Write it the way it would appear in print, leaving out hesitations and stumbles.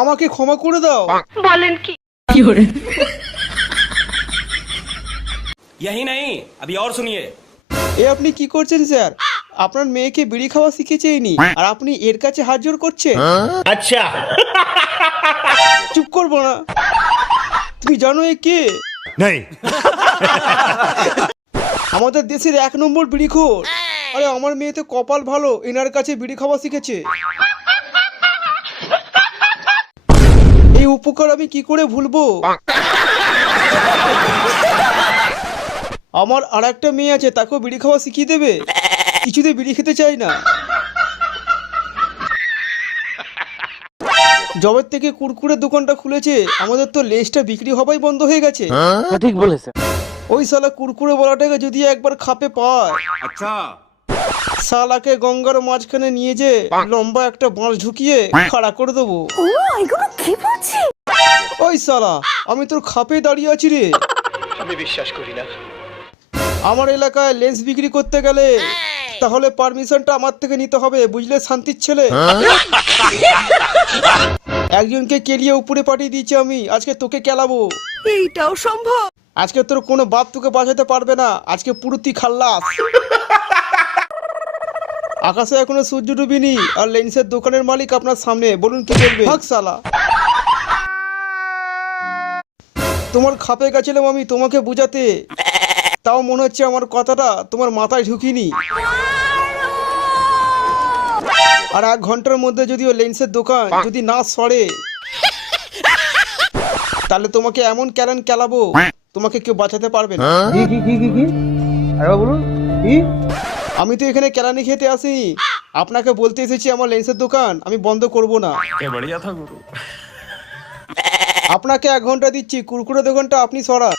আমাকে ক্ষমা করে দাও। বলেন কি? यही नहीं, अभी और सुनिए। এ আপনি কি করছেন স্যার? আপনার মেয়েকে বিড়ি খাওয়া শিখেছে ইনি, আর আপনি এর কাছে হাত জোড় করছেন? अच्छा। চুপ করবো না? তুমি জানো এ কে? नहीं। আমাদের দেশের 1 নম্বর বিড়িখোর। আরে আমার মেয়ে তো কপাল ভালো, এনার কাছে বিড়ি খাওয়া শিখেছে। এই উপকার আমি কি করে ভুলবো? আমার আর একটা মেয়ে আছে, তাকেও বিড়ি খাওয়া শিখিয়ে দেবে? কিছুতে বিড়ি খেতে চাই না। জবের থেকে কুরকুরের দোকানটা খুলেছে, আমাদের তো লেজটা বিক্রি হবাই বন্ধ হয়ে গেছে। ঠিক বলেছে। ওই শালা কুরকুরে বলাটাকে যদি একবার খাপে পায়, अच्छा। শালাকে গঙ্গার মাঝখানে নিয়ে যে লম্বা একটা বাঁশ ঢুকিয়ে খাড়া করে দেবো। এগুলো কি বলছি? ওই শালা, আমি তোর খাপে দাঁড়িয়ে আছি রে। আমি বিশ্বাস করি না। আমার এলাকায় লেন্স বিক্রি করতে গেলে তাহলে পারমিশনটা আমার থেকে নিতে হবে, বুঝলে শান্তির ছেলে? একজনকে কেলিয়ে উপরে পাঠিয়ে দিয়েছি আমি, আজকে তোকে কেলাবো। এইটাও সম্ভব? আজকে তোর কোনো বাপ তোকে বাঁচাতে পারবে না, আজকে পুরো তুই খাল্লাস। আকাশে এখনো সূর্য ডুবিনি, আর লেন্সের দোকানের মালিক আপনার সামনে, বলুন কি বলবে? ভাগ শালা। তোমার খাপে গেছিলাম আমি তোমাকে বুঝাতে, তাও মনে হচ্ছে আমার কথাটা তোমার মাথায় ঢুকিনি। আর 1 ঘন্টার মধ্যে যদি ও লেন্সের দোকান যদি না সরে, তাহলে তোমাকে এমন ক্যালান কেলাবো, তোমাকে কেউ বাঁচাতে পারবে না। আমি তো এখানে কেলানি খেতে আসিনি, আপনাকে বলতে এসেছি আমার লেন্সের দোকান আমি বন্ধ করব না। बढ़िया था गुरु। আপনাকে 1 ঘন্টা দিচ্ছি, কুরকুরে দোকানটা আপনি সরান।